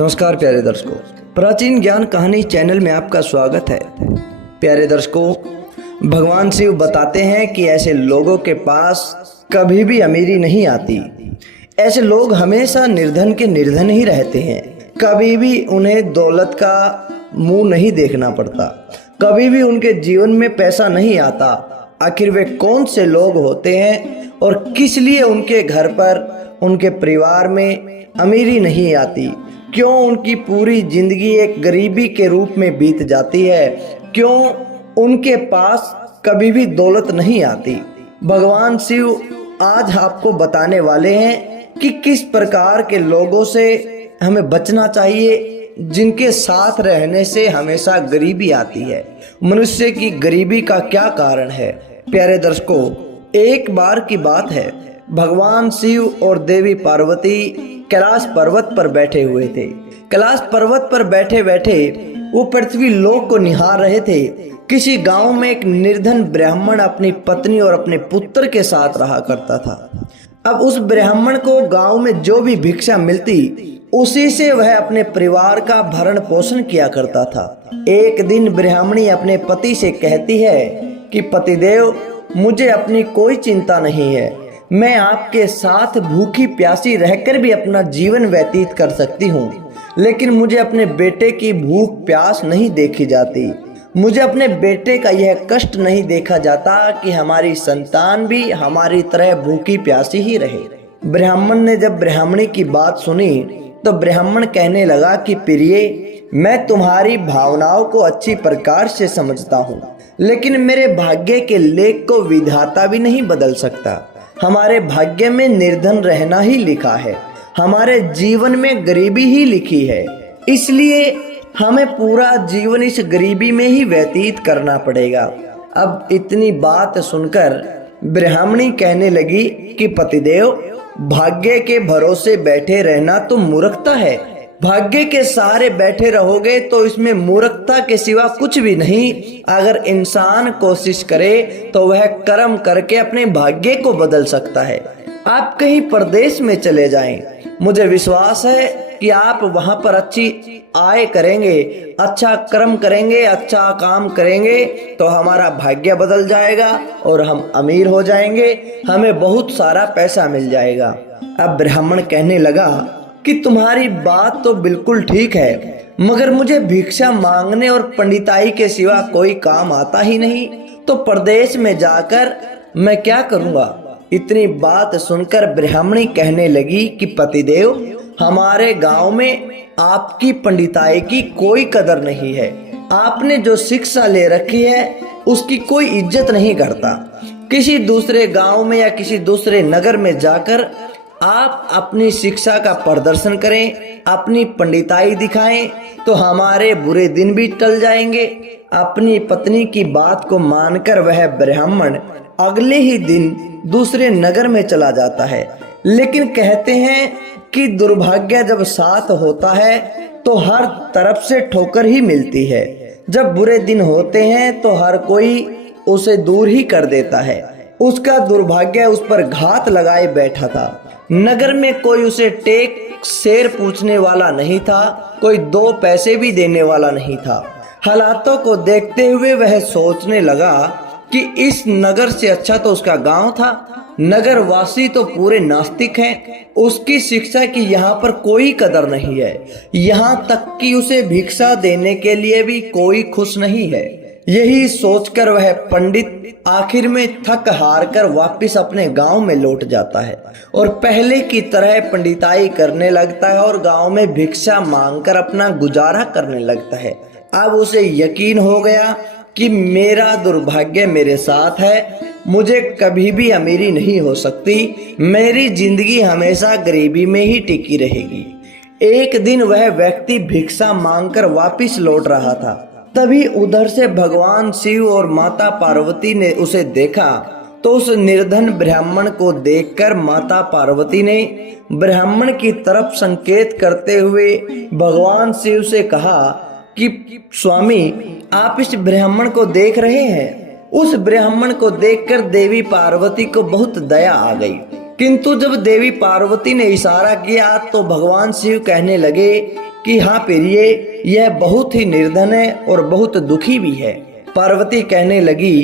नमस्कार प्यारे दर्शकों, प्राचीन ज्ञान कहानी चैनल में आपका स्वागत है। प्यारे दर्शकों, भगवान शिव बताते हैं कि ऐसे लोगों के पास कभी भी अमीरी नहीं आती। ऐसे लोग हमेशा निर्धन के निर्धन ही रहते हैं। कभी भी उन्हें दौलत का मुंह नहीं देखना पड़ता, कभी भी उनके जीवन में पैसा नहीं आता। आखिर वे कौन से लोग होते हैं और किस लिए उनके घर पर, उनके परिवार में अमीरी नहीं आती? क्यों उनकी पूरी जिंदगी एक गरीबी के रूप में बीत जाती है? क्यों उनके पास कभी भी दौलत नहीं आती? भगवान शिव आज आपको बताने वाले हैं कि किस प्रकार के लोगों से हमें बचना चाहिए, जिनके साथ रहने से हमेशा गरीबी आती है। मनुष्य की गरीबी का क्या कारण है? प्यारे दर्शकों, एक बार की बात है, भगवान शिव और देवी पार्वती कैलाश पर्वत पर बैठे हुए थे। कैलाश पर्वत पर बैठे बैठे वो पृथ्वी लोक को निहार रहे थे। किसी गांव में एक निर्धन ब्राह्मण अपनी पत्नी और अपने पुत्र के साथ रहा करता था। अब उस ब्राह्मण को गांव में जो भी भिक्षा मिलती, उसी से वह अपने परिवार का भरण पोषण किया करता था। एक दिन ब्राह्मणी अपने पति से कहती है कि पतिदेव, मुझे अपनी कोई चिंता नहीं है, मैं आपके साथ भूखी प्यासी रहकर भी अपना जीवन व्यतीत कर सकती हूँ, लेकिन मुझे अपने बेटे की भूख प्यास नहीं देखी जाती। मुझे अपने बेटे का यह कष्ट नहीं देखा जाता कि हमारी संतान भी हमारी तरह भूखी प्यासी ही रहे। ब्राह्मण ने जब ब्राह्मणी की बात सुनी तो ब्राह्मण कहने लगा कि प्रिय, मैं तुम्हारी भावनाओं को अच्छी प्रकार से समझता हूँ, लेकिन मेरे भाग्य के लेख को विधाता भी नहीं बदल सकता। हमारे भाग्य में निर्धन रहना ही लिखा है, हमारे जीवन में गरीबी ही लिखी है, इसलिए हमें पूरा जीवन इस गरीबी में ही व्यतीत करना पड़ेगा। अब इतनी बात सुनकर ब्राह्मणी कहने लगी कि पतिदेव, भाग्य के भरोसे बैठे रहना तो मूर्खता है। भाग्य के सहारे बैठे रहोगे तो इसमें मूर्खता के सिवा कुछ भी नहीं। अगर इंसान कोशिश करे तो वह कर्म करके अपने भाग्य को बदल सकता है। आप कहीं परदेश में चले जाएं, मुझे विश्वास है कि आप वहां पर अच्छी आय करेंगे, अच्छा कर्म करेंगे, अच्छा काम करेंगे तो हमारा भाग्य बदल जाएगा और हम अमीर हो जाएंगे, हमें बहुत सारा पैसा मिल जाएगा। अब ब्राह्मण कहने लगा कि तुम्हारी बात तो बिल्कुल ठीक है, मगर मुझे भिक्षा मांगने और पंडिताई के सिवा कोई काम आता ही नहीं, तो परदेश में जाकर मैं क्या करूंगा? इतनी बात सुनकर ब्राह्मणी कहने लगी कि पतिदेव, हमारे गांव में आपकी पंडिताई की कोई कदर नहीं है। आपने जो शिक्षा ले रखी है उसकी कोई इज्जत नहीं करता। किसी दूसरे गांव में या किसी दूसरे नगर में जाकर आप अपनी शिक्षा का प्रदर्शन करें, अपनी पंडिताई दिखाएं तो हमारे बुरे दिन भी टल जाएंगे। अपनी पत्नी की बात को मानकर वह ब्राह्मण अगले ही दिन दूसरे नगर में चला जाता है। लेकिन कहते हैं कि दुर्भाग्य जब साथ होता है तो हर तरफ से ठोकर ही मिलती है। जब बुरे दिन होते हैं तो हर कोई उसे दूर ही कर देता है। उसका दुर्भाग्य उस पर घात लगाए बैठा था। नगर में कोई उसे टेक शेर पूछने वाला नहीं था, कोई दो पैसे भी देने वाला नहीं था। हालातों को देखते हुए वह सोचने लगा कि इस नगर से अच्छा तो उसका गांव था। नगर वासी तो पूरे नास्तिक हैं, उसकी शिक्षा की यहाँ पर कोई कदर नहीं है, यहाँ तक कि उसे भिक्षा देने के लिए भी कोई खुश नहीं है। यही सोचकर वह पंडित आखिर में थक हार कर वापिस अपने गांव में लौट जाता है और पहले की तरह पंडिताई करने लगता है और गांव में भिक्षा मांगकर अपना गुजारा करने लगता है। अब उसे यकीन हो गया कि मेरा दुर्भाग्य मेरे साथ है, मुझे कभी भी अमीरी नहीं हो सकती, मेरी जिंदगी हमेशा गरीबी में ही टिकी रहेगी। एक दिन वह व्यक्ति भिक्षा मांगकर वापिस लौट रहा था। तभी उधर से भगवान शिव और माता पार्वती ने उसे देखा, तो उस निर्धन ब्राह्मण को देखकर माता पार्वती ने ब्राह्मण की तरफ संकेत करते हुए भगवान शिव से कहा कि स्वामी, आप इस ब्राह्मण को देख रहे हैं? उस ब्राह्मण को देखकर देवी पार्वती को बहुत दया आ गई, किंतु जब देवी पार्वती ने इशारा किया तो भगवान शिव कहने लगे कि हाँ प्रिय, यह बहुत ही निर्धन है और बहुत दुखी भी है। पार्वती कहने लगी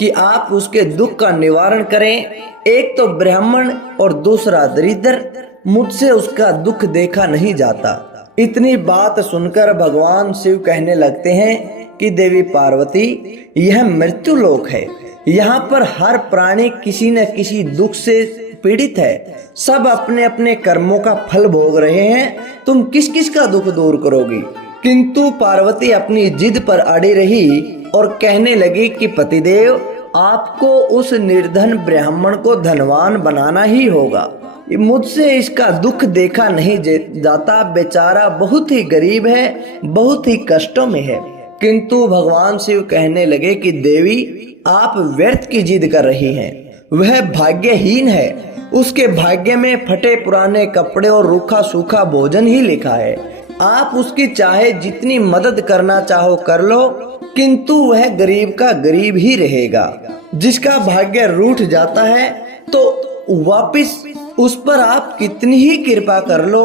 कि आप उसके दुख का निवारण करें। एक तो ब्राह्मण और दूसरा दरिद्र, मुझसे उसका दुख देखा नहीं जाता। इतनी बात सुनकर भगवान शिव कहने लगते हैं कि देवी पार्वती, यह मृत्यु लोक है। यहाँ पर हर प्राणी किसी न किसी दुख से पीड़ित है। सब अपने अपने कर्मों का फल भोग रहे हैं। तुम किस किस का दुख दूर करोगी? किंतु पार्वती अपनी जिद पर अड़ी रही और कहने लगी कि पतिदेव, आपको उस निर्धन ब्राह्मण को धनवान बनाना ही होगा। मुझसे इसका दुख देखा नहीं जाता। बेचारा बहुत ही गरीब है, बहुत ही कष्टों में है। किंतु भगवान शिव कहने लगे कि देवी, आप व्यर्थ की जिद कर रही हैं। वह भाग्यहीन है। उसके भाग्य में फटे पुराने कपड़े और रूखा सूखा भोजन ही लिखा है। आप उसकी चाहे जितनी मदद करना चाहो कर लो, किंतु वह गरीब का गरीब ही रहेगा। जिसका भाग्य रूठ जाता है तो वापिस उस पर आप कितनी ही कृपा कर लो,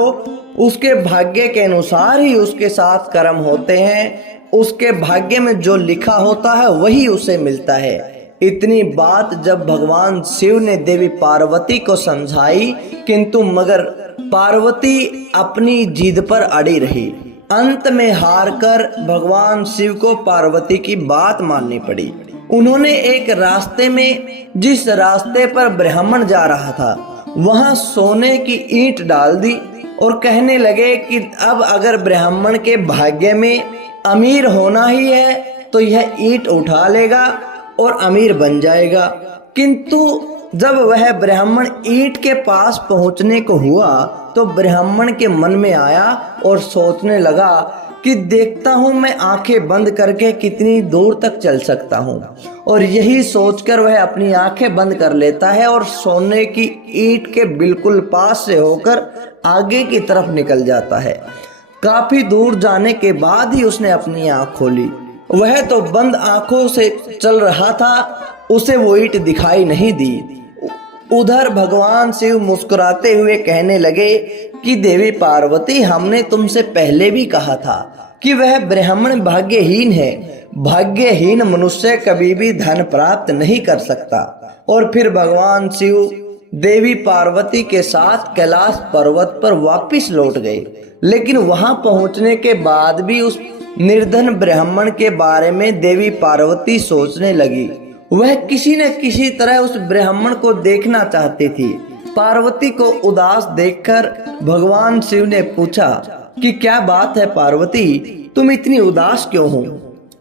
उसके भाग्य के अनुसार ही उसके साथ कर्म होते हैं। उसके भाग्य में जो लिखा होता है वही उसे मिलता है। इतनी बात जब भगवान शिव ने देवी पार्वती को समझाई, किंतु मगर पार्वती अपनी जिद पर अड़ी रही। अंत में हार कर भगवान शिव को पार्वती की बात माननी पड़ी। उन्होंने एक रास्ते में, जिस रास्ते पर ब्राह्मण जा रहा था, वहां सोने की ईंट डाल दी और कहने लगे कि अब अगर ब्राह्मण के भाग्य में अमीर होना ही है तो यह ईंट उठा लेगा और अमीर बन जाएगा। किंतु जब वह ब्राह्मण ईंट के पास पहुंचने को हुआ तो ब्राह्मण के मन में आया और सोचने लगा कि देखता हूं मैं आंखें बंद करके कितनी दूर तक चल सकता हूं। और यही सोचकर वह अपनी आंखें बंद कर लेता है और सोने की ईंट के बिल्कुल पास से होकर आगे की तरफ निकल जाता है। काफी दूर जाने के बाद ही उसने अपनी आंख खोली। वह तो बंद आंखों से चल रहा था, उसे वो ईंट दिखाई नहीं दी। उधर भगवान शिव मुस्कुराते हुए कहने लगे कि देवी पार्वती, हमने तुमसे पहले भी कहा था कि वह ब्राह्मण भाग्यहीन है। भाग्यहीन मनुष्य कभी भी धन प्राप्त नहीं कर सकता। और फिर भगवान शिव देवी पार्वती के साथ कैलाश पर्वत पर वापस लौट गए। लेकिन वहां पहुंचने के बाद भी उस निर्धन ब्राह्मण के बारे में देवी पार्वती सोचने लगी। वह किसी न किसी तरह उस ब्राह्मण को देखना चाहती थी। पार्वती को उदास देखकर भगवान शिव ने पूछा कि क्या बात है पार्वती, तुम इतनी उदास क्यों हो?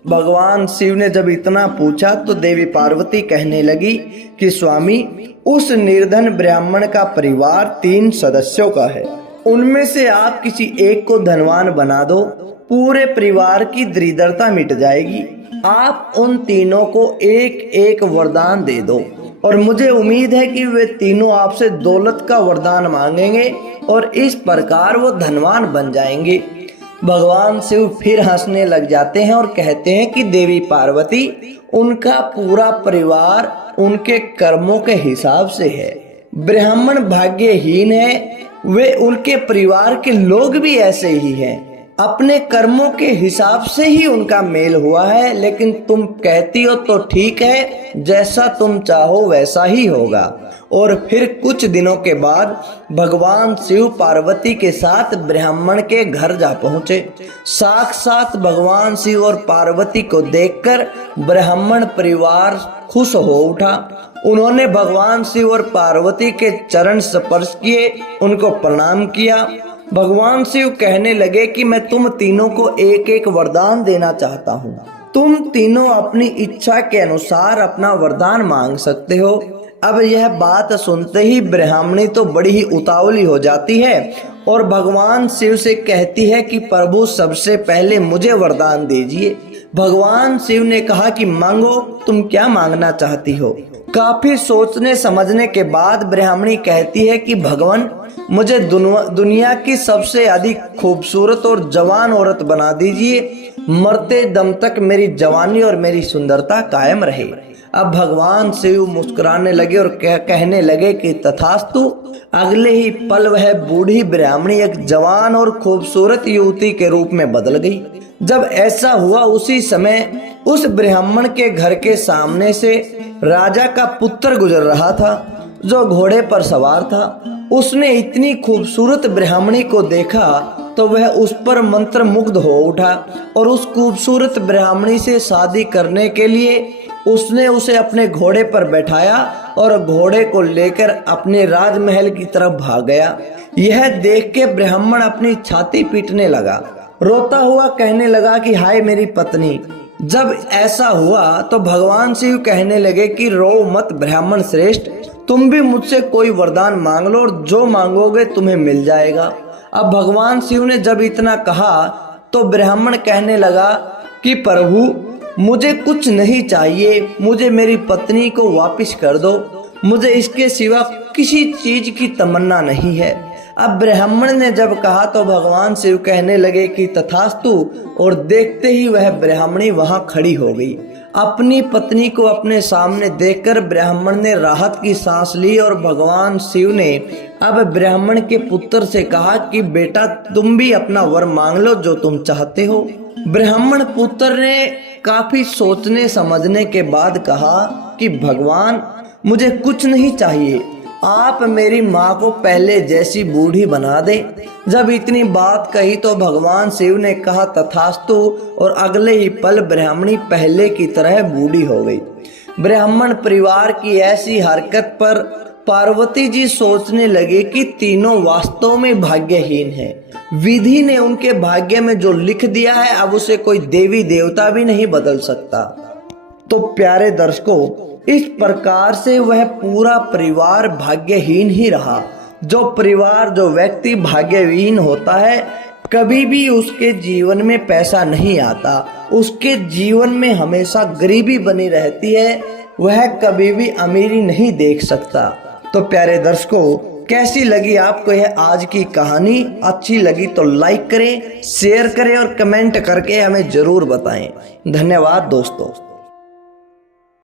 भगवान शिव ने जब इतना पूछा तो देवी पार्वती कहने लगी कि स्वामी, उस निर्धन ब्राह्मण का परिवार 3 सदस्यों का है। उनमें से आप किसी एक को धनवान बना दो, पूरे परिवार की दरिद्रता मिट जाएगी। आप उन तीनों को एक एक वरदान दे दो और मुझे उम्मीद है कि वे तीनों आपसे दौलत का वरदान मांगेंगे और इस प्रकार वो धनवान बन जाएंगे। भगवान शिव फिर हंसने लग जाते हैं और कहते हैं कि देवी पार्वती, उनका पूरा परिवार उनके कर्मों के हिसाब से है। ब्राह्मण भाग्यहीन है, वे उनके परिवार के लोग भी ऐसे ही हैं। अपने कर्मों के हिसाब से ही उनका मेल हुआ है। लेकिन तुम कहती हो तो ठीक है, जैसा तुम चाहो वैसा ही होगा। और फिर कुछ दिनों के बाद भगवान शिव पार्वती के साथ ब्राह्मण के घर जा पहुंचे। साक्षात भगवान शिव और पार्वती को देखकर ब्राह्मण परिवार खुश हो उठा। उन्होंने भगवान शिव और पार्वती के चरण स्पर्श किए, उनको प्रणाम किया। भगवान शिव कहने लगे कि मैं तुम तीनों को एक एक वरदान देना चाहता हूँ। तुम तीनों अपनी इच्छा के अनुसार अपना वरदान मांग सकते हो। अब यह बात सुनते ही ब्राह्मणी तो बड़ी ही उतावली हो जाती है और भगवान शिव से कहती है कि प्रभु, सबसे पहले मुझे वरदान दीजिए। भगवान शिव ने कहा कि मांगो, तुम क्या मांगना चाहती हो? काफी सोचने समझने के बाद ब्राह्मणी कहती है कि भगवान, मुझे दुनिया की सबसे अधिक खूबसूरत और जवान औरत बना दीजिए। मरते दम तक मेरी जवानी और मेरी सुंदरता कायम रहे। अब भगवान शिव मुस्कुराने लगे और कहने लगे कि तथास्तु। अगले ही पल वह बूढ़ी ब्राह्मणी एक जवान और खूबसूरत युवती के रूप में बदल गई। जब ऐसा हुआ उसी समय उस ब्राह्मण के घर के सामने से राजा का पुत्र गुजर रहा था, जो घोड़े पर सवार था। उसने इतनी खूबसूरत ब्राह्मणी को देखा तो वह उस पर मंत्र मुग्ध हो उठा और उस खूबसूरत ब्राह्मणी से शादी करने के लिए उसने उसे अपने घोड़े पर बैठाया और घोड़े को लेकर अपने राजमहल की तरफ भाग गया। यह देख के ब्राह्मण अपनी छाती पीटने लगा, रोता हुआ कहने लगा कि हाय मेरी पत्नी। जब ऐसा हुआ तो भगवान शिव कहने लगे कि रो मत ब्राह्मण श्रेष्ठ, तुम भी मुझसे कोई वरदान मांग लो और जो मांगोगे तुम्हें मिल जाएगा। अब भगवान शिव ने जब इतना कहा तो ब्राह्मण कहने लगा कि प्रभु मुझे कुछ नहीं चाहिए, मुझे मेरी पत्नी को वापस कर दो, मुझे इसके सिवा किसी चीज की तमन्ना नहीं है। अब ब्राह्मण ने जब कहा तो भगवान शिव कहने लगे कि तथास्तु, और देखते ही वह ब्राह्मणी वहां खड़ी हो गई। अपनी पत्नी को अपने सामने देखकर ब्राह्मण ने राहत की सांस ली और भगवान शिव ने अब ब्राह्मण के पुत्र से कहा कि बेटा तुम भी अपना वर मांग लो जो तुम चाहते हो। ब्राह्मण पुत्र ने काफी सोचने समझने के बाद कहा कि भगवान मुझे कुछ नहीं चाहिए, आप मेरी माँ को पहले जैसी बूढ़ी बना दे। जब इतनी बात कही तो भगवान शिव ने कहा तथास्तु, और अगले ही पल ब्राह्मणी पहले की तरह बूढ़ी हो गई। ब्राह्मण परिवार की ऐसी हरकत पर पार्वती जी सोचने लगे कि तीनों वास्तव में भाग्यहीन हैं। विधि ने उनके भाग्य में जो लिख दिया है अब उसे कोई देवी देवता भी नहीं बदल सकता। तो प्यारे दर्शकों, इस प्रकार से वह पूरा परिवार भाग्यहीन ही रहा। जो व्यक्ति भाग्यहीन होता है कभी भी उसके जीवन में पैसा नहीं आता, उसके जीवन में हमेशा गरीबी बनी रहती है, वह कभी भी अमीरी नहीं देख सकता। तो प्यारे दर्शकों, कैसी लगी आपको यह आज की कहानी? अच्छी लगी तो लाइक करें, शेयर करें और कमेंट करके हमें जरूर बताएं। धन्यवाद दोस्तों।